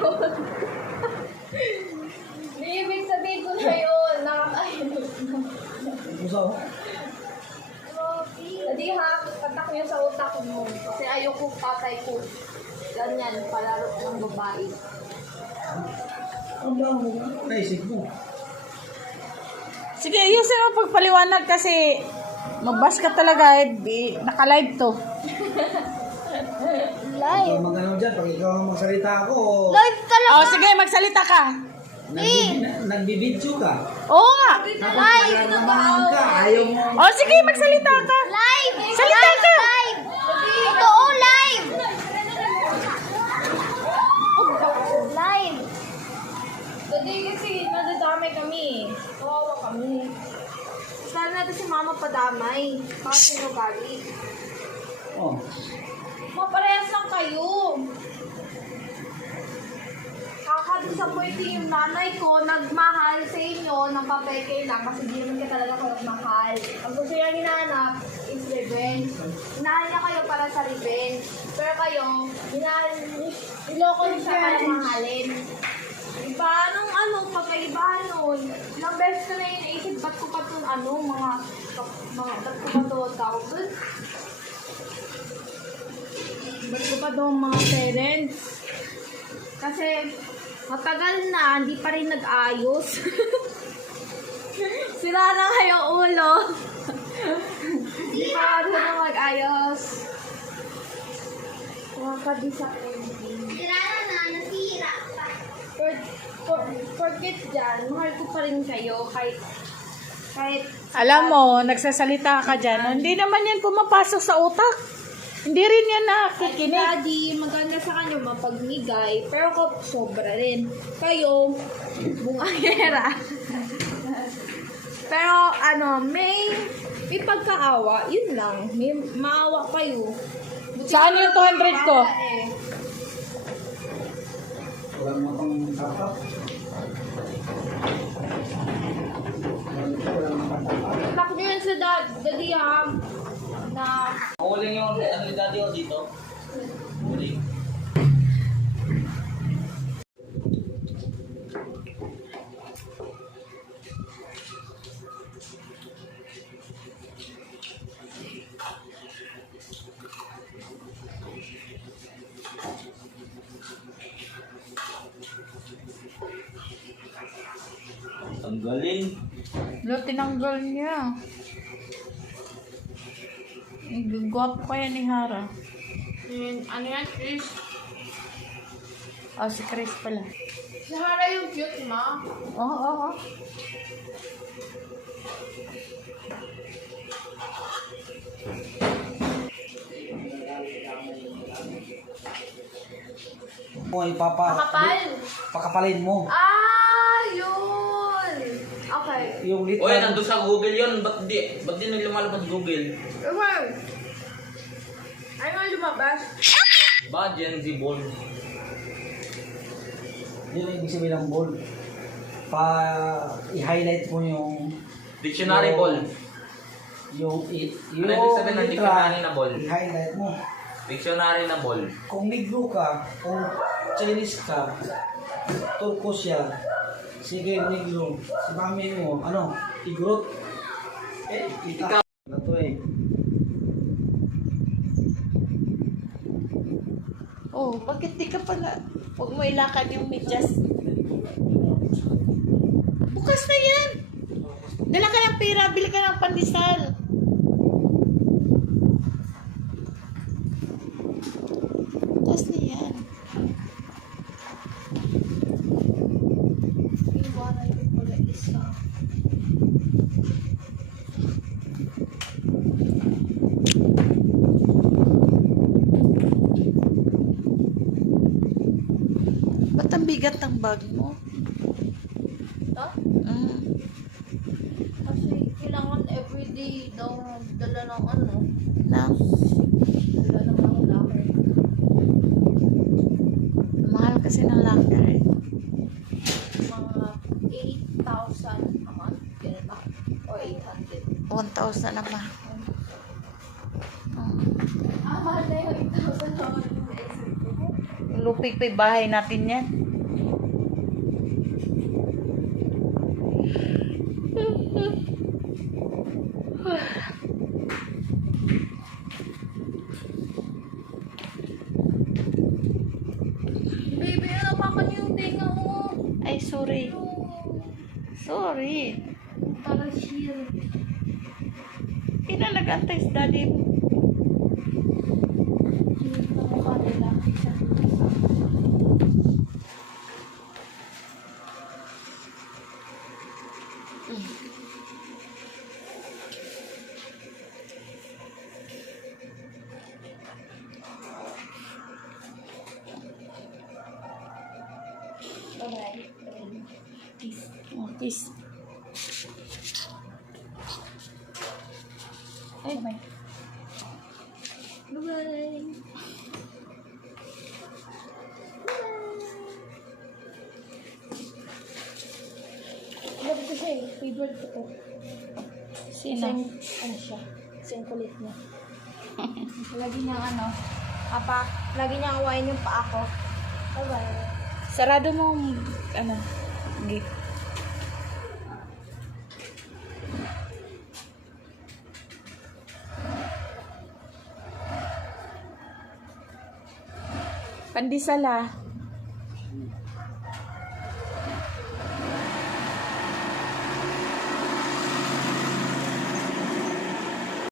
yun. Ibig sabihin ko na yun. Nakakainis na. Gusto ko? Hindi ha, patak niyo sa utak mo. Kasi ayoko patay ko. Ganyan, palaro ng babae. Ano ba ang naisip mo? Sige, ayusin mo pagpaliwanag kasi magbas ka talaga naka-live to. Live. Ikaw mag-ano dyan, pag ikaw ang magsalita ako, Live talaga. Oh, sige, magsalita ka. nagbibidyo ka. Oo nga. Live. Naman ka, ayaw mo. Oh, sige, magsalita ka. Live. Salita ka. Live. Totoo, live. Live. Dati kasi nadadamay kami. Kawawa kami. Sana natin si mama padamay. Bakit sino galit? Oh. Maparehas lang kayo. Kakadisappointing yung nanay ko, nagmahal sa inyo, ng papeke lang kasi di naman ka talaga ko nagmahal. Ang gusto niya hinanap is revenge. Hinahal niya kayo para sa revenge. Pero kayo, niloko niyo siya para mahalin. Diba? Anong pagkaibahan nun? Ilang beses ko na yun naisip, ba't ko pa itong ba't ko pa ito tawag dun? Ba't ko pa itong mga parents? Kasi matagal na, hindi pa rin nag-ayos. Sila na kayo ulo. Hindi pa rin na mag-ayos. Nakaka-disappointing. Sira na, nasira pa. Forget dyan, mahal ko pa rin kayo kahit Alam mo, nagsasalita ka dyan. Hindi naman yan pumapasok sa utak. Hindi rin yan nakikinig. Daddy, maganda sa kanya mapagmigay, pero ko sobra rin. Kayo, bungangera. Pero may pagkaawa, yun lang. May maawa kayo. Saan yung 200 ko? Wala mo pang tapak. Wala mo pang tapak. Lock nyo yan sa daddy ha. Na Uling yung ano ni daddy ko dito. Uling. Tanggalin. Lo, tinanggal niya. Gwapo kaya ni Hara. ano yan, Chris? Oh, si Chris pala. Si Hara yung cute, ma. Oo, oo, oo. Mo Makapal. pakapalin mo. Yun. Okay. Yung lit Oy, nandun sa Google yun. Ba't di naglumalabas Google? Wow. Ano nga lumabas? Ba, Gen Z ball. Yun ang ibig sabihin ng ball. I-highlight mo yung Dictionary ball. yung Ano ibig sabihin ng dictionary na ball? I-highlight mo. Dictionary na ball. Kung Negro ka, kung Chinese ka, Turko siya, sige Negro, si mami mo, Igrot. Ikaw. Na to eh. Oh, bakit di ka pala? Huwag mo ilakad yung medyas. Bukas na yan. Dala ka ng pera, bili ka ng pandesal. Bukas na yan. Iwanan ko pala isa. Ba't ang bigat ng bag mo? Ito? Mm. Kasi kailangan everyday daw dala ng Na, dala ng mga locker. mahal kasi ng locker. Mga 8,000 a month. Ganun ba? Or 800. 1,000 naman. Mahal na yung 8,000 a month. Lupig pa yung bahay natin yan. Ay, sorry. Sorry. Para shield. Hindi na nag-antay si daddy mo. Shield na mukha nila. Bye-bye. Peace. Oh, kiss. Ay, Bye-bye. Bye-bye. Love ko siya eh. Favorite ko to. sino? Ano siya? Kasi ang kulit niya. Lagi niyang ano, lagi niyang awayin yung paa ko. Bye-bye. Sarado mo ang, ano, gate. Pandesal ah.